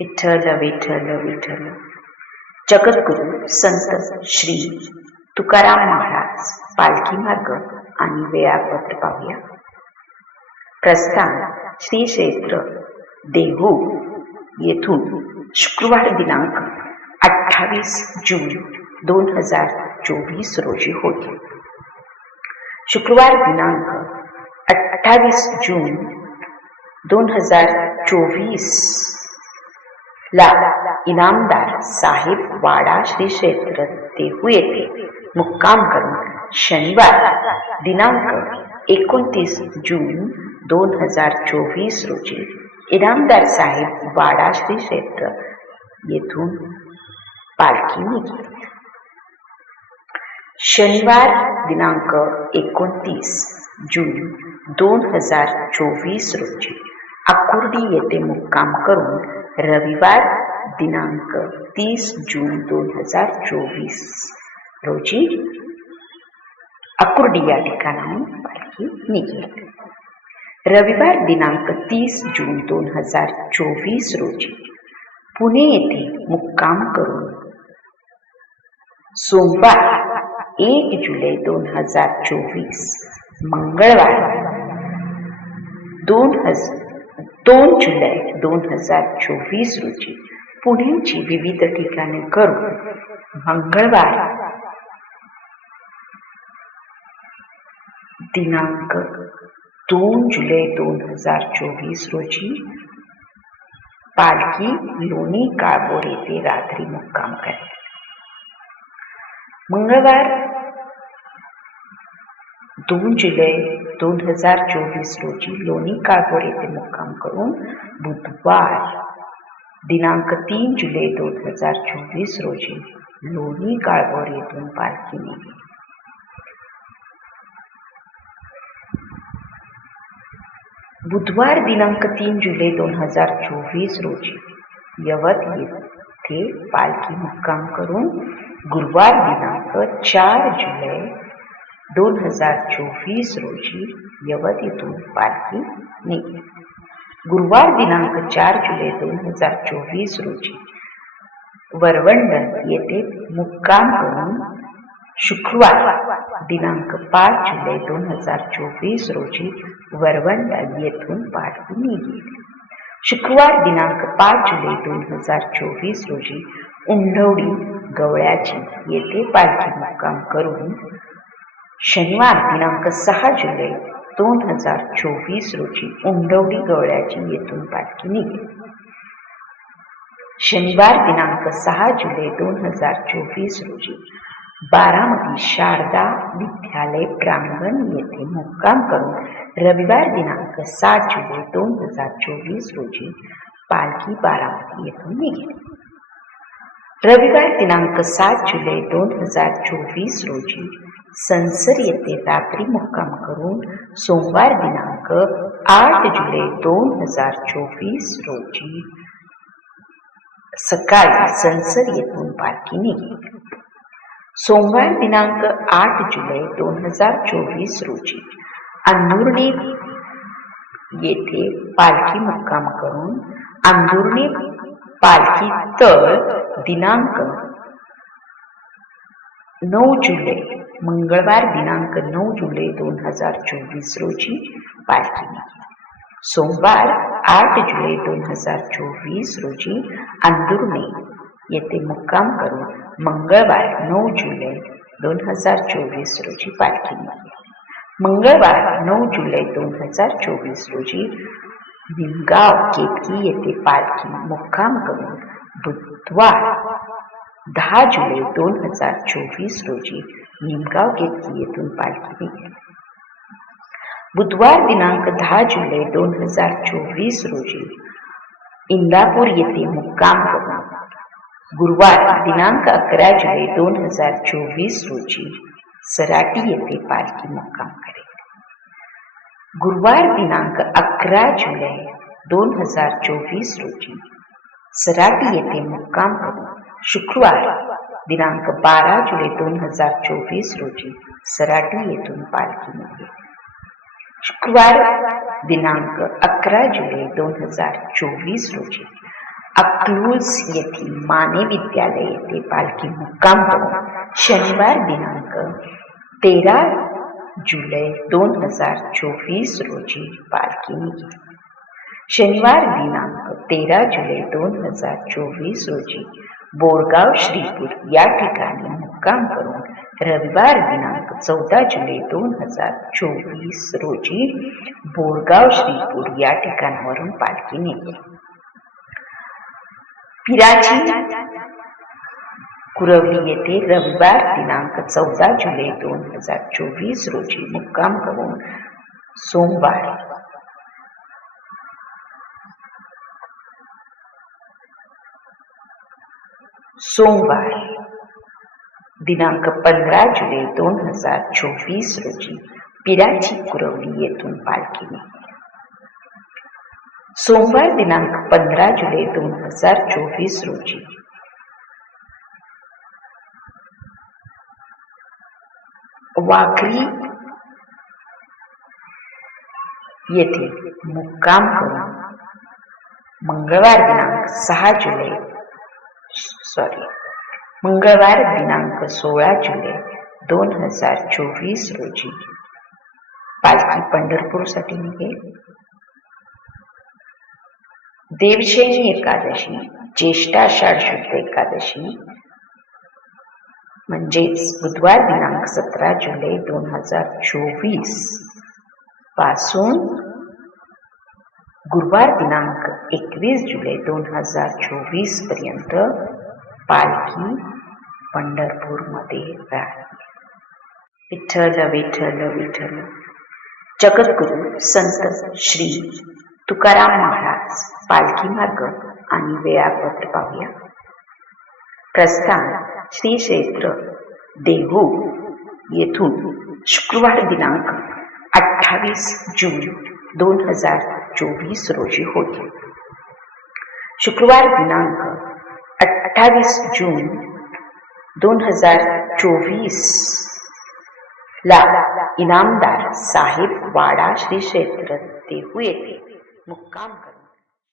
विठ्ठल विठ्ठल विठ्ठल. जगद्गुरु, संत श्री तुकाराम महाराज, पालखी मार्ग आणि वेळापत्र पाहूया. प्रस्थान, श्री क्षेत्र, देहू, येथून शुक्रवार दिनांक अठ्ठावीस जून दोन हज़ार चोवीस रोजी होते. शुक्रवार दिनांक अठ्ठावीस जून दोन हज़ार चोवीस ला इनामदार साहेब वाडा श्री क्षेत्र देहू येथे मुक्काम करून शनिवार दिनांक एकोणतीस जून दोन हजार चोवीस रोजी इनामदार साहेब वाडा श्री क्षेत्र येथून पालखी निघाली. शनिवार दिनांक एकोणतीस जून दोन हजार चोवीस रोजी आकुर्डी येथे मुक्काम करून रविवार दिनांक तीस जून दोन हज़ार चोवीस रोजी अकुर्डी या ठिकाणाहून पालखी निघेल रविवार दिनांक तीस जून दोन हज़ार चोवीस रोजी पुणे येथे मुक्काम करून सोमवार एक जुलै दोन हज़ार चोवीस मंगळवार दोन हज़ार दोन जुलै दोन हज़ार चोवीस रोजी पुण्याची विविध ठिकाणे करून मंगळवार दिनांक दोन जुलै दोन हज़ार चोवीस रोजी पालखी लोणी काळभोर येथे रात्री मुक्काम करेल मंगळवार दोन जुलै दोन हज़ार चोवीस रोजी लोणी काळभोर येथे मुक्काम करून बुधवार दिनांक तीन जुलै दोन हज़ार चोवीस रोजी लोणी काळभोर येथून पालखी निघेल बुधवार दिनांक तीन जुलै दोन हज़ार चोवीस रोजी यवत येथे पालखी मुक्काम करून गुरुवार दिनांक चार जुलै दोन हजार चोवीस रोजी यवतीतून पालखी निघेल. गुरुवार दिनांक चार जुलै दोन हजार चोवीस रोजी वरवंडन येथे मुक्काम करून शुक्रवार दिनांक पाच जुलै दोन हजार चोवीस रोजी वरवंडन येथून पालखी निघेल. शुक्रवार दिनांक पाच जुलै दोन हजार चोवीस रोजी उंढवडी गवळ्याची येथे पालखी मुक्काम करून शनिवार दिनांक सहा जुलै दोन हजार चोवीस रोजी उंडवडी गवळ्याची येथून पालखी निघेल. शनिवार दिनांक सहा जुलै दोन हजार चोवीस रोजी बारामती शारदा विद्यालय प्रांगण येथे मुक्काम करून रविवार दिनांक सात जुलै दोन हजार चोवीस रोजी पालखी बारामती येथून निघेल. रविवार दिनांक सात जुलै दोन हज़ार चोवीस रोजी संसर येथे रात्री मुक्काम करून सोमवार दिनांक आठ जुलै दोन हज़ार चोवीस रोजी सकाळी संसर येथून पालखी निघेल सोमवार दिनांक आठ जुलै दोन हज़ार चोवीस रोजी अंदुर्णे येथे पालखी मुक्काम करून अंदुर्णे पालखी तळ दिनांक. नऊ जुलै, मंगळवार दिनांक नऊ जुलै दोन हज़ार चोवीस रोजी पालखी. सोमवार आठ जुलै दोन हज़ार चोवीस रोजी अंदुर्णे येथे मुक्काम करून मंगळवार नऊ जुलै दोन हज़ार चोवीस रोजी पालखी. मंगळवार नऊ जुलै दोन हज़ार चोवीस रोजी निमगाव केतकी येथे पालखी मुक्काम करून बुधवार दहा जुलै दोन हज़ार चोवीस रोजी निमगाव येथून पालखी निघेल बुधवार दिनांक दहा जुलै दोन हज़ार चोवीस रोजी इंदापूर येथे मुक्काम करून गुरुवार दिनांक अकरा जुलै दोन हज़ार चोवीस रोजी सराटी येथे पालखी मुक्काम करेल गुरुवार दिनांक अकरा जुलै दोन हज़ार चोवीस रोजी सराटी येथे मुक्काम करून शुक्रवार, दिनांक बारा जुलै दोन हज़ार चोवीस रोजी सराटी येथून पालखी निघेल शुक्रवार, दिनांक अकरा जुलै दोन हज़ार चोवीस रोजी अकलूज येथील माने विद्यालय येथे पालखी मुक्काम करून शनिवार दिनांक तेरा जुलै दोन हज़ार चोवीस रोजी पालखी निघाली शनिवार दिनांक तेरा जुलै दोन हजार चोवीस रोजी बोरगाव श्रीपूर या ठिकाणी मुक्काम करून रविवार दिनांक चौदा जुलै दोन हजार चोवीस रोजी बोरगाव श्रीपूर या ठिकाणावरून पालखी नेली पिराची कुरवली येथे रविवार दिनांक चौदा जुलै दोन हजार चोवीस रोजी मुक्काम करून सोमवार सोमवार, दिनांक पंधरा जुलै दोन हज़ार चोवीस रोजी पिराची कुरवली येथून पालखी निघाली सोमवार दिनांक पंधरा जुलै दोन हज़ार चोवीस रोजी. वाखरी येथे मुक्काम करून मंगळवार दिनांक सहा जुलै सॉरी। मंगळवार दिनांक सोळा जुलै दोन हज़ार चोवीस रोजी। पालखी पंढरपूरसाठी निघेल। एकादशी ज्येष्ठाषाढ शुद्ध एकादशी बुधवार दिनांक सतरा जुलै दोन हज़ार चोवीस पासून गुरुवार दिनांक एकवीस जुलै दोन हज़ार चोवीस पर्यंत पालखी पंढरपूरमध्ये राहील विठ्ठल विठ्ठल विठ्ठल. जगद्गुरु, संत श्री तुकाराम महाराज पालखी मार्ग आणि वेळापत्र पाहूया. प्रस्थान श्री क्षेत्र देहू येथून शुक्रवार दिनांक अठ्ठावीस जून दोन हज़ार चोवीस रोजी होती। शुक्रवार दिनांक अठ्ठावीस जून दोन हज़ार चोवीस ला इनामदार साहेब वाडा श्री क्षेत्र देहू येथे मुक्काम